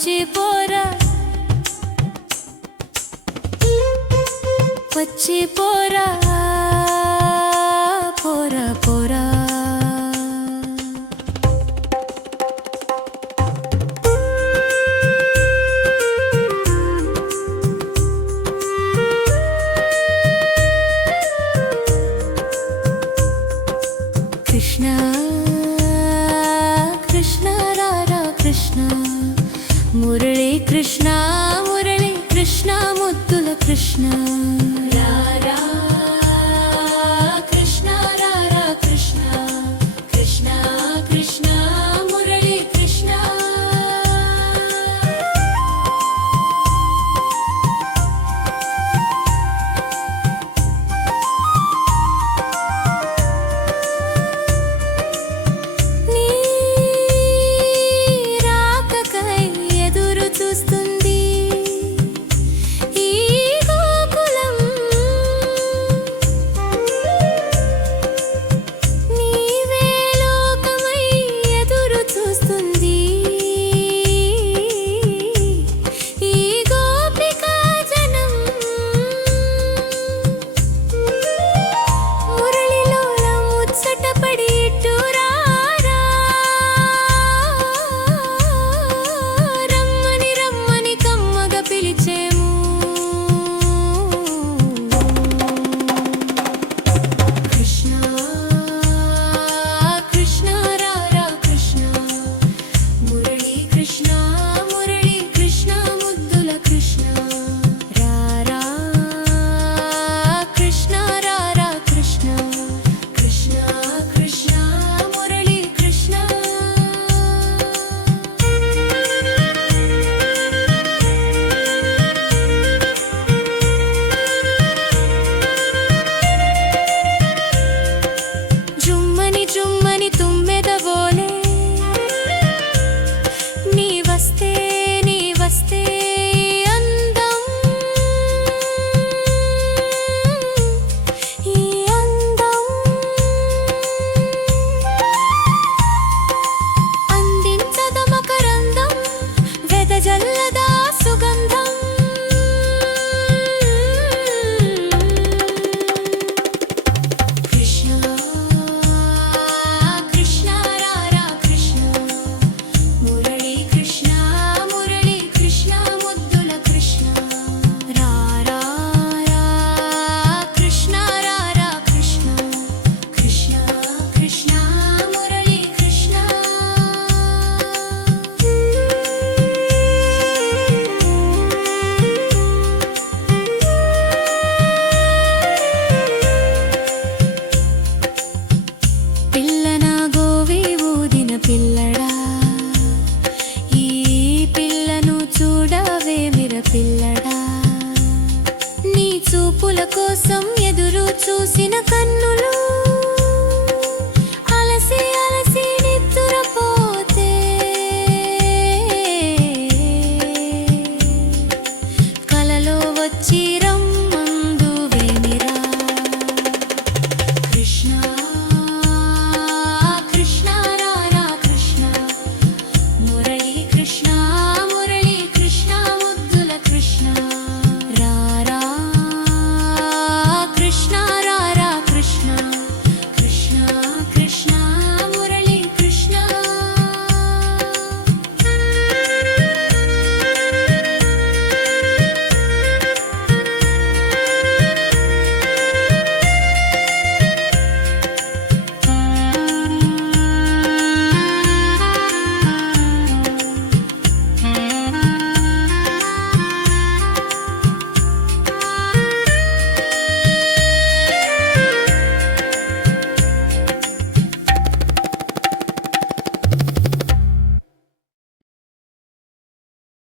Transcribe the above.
पच्ची बोरा पच्ची पोरा बोरा बोरा। कृष्णा कृष्णा राधा कृष्णा। మురళీ కృష్ణ మురళీ కృష్ణ ముద్దుల కృష్ణ. చూసిన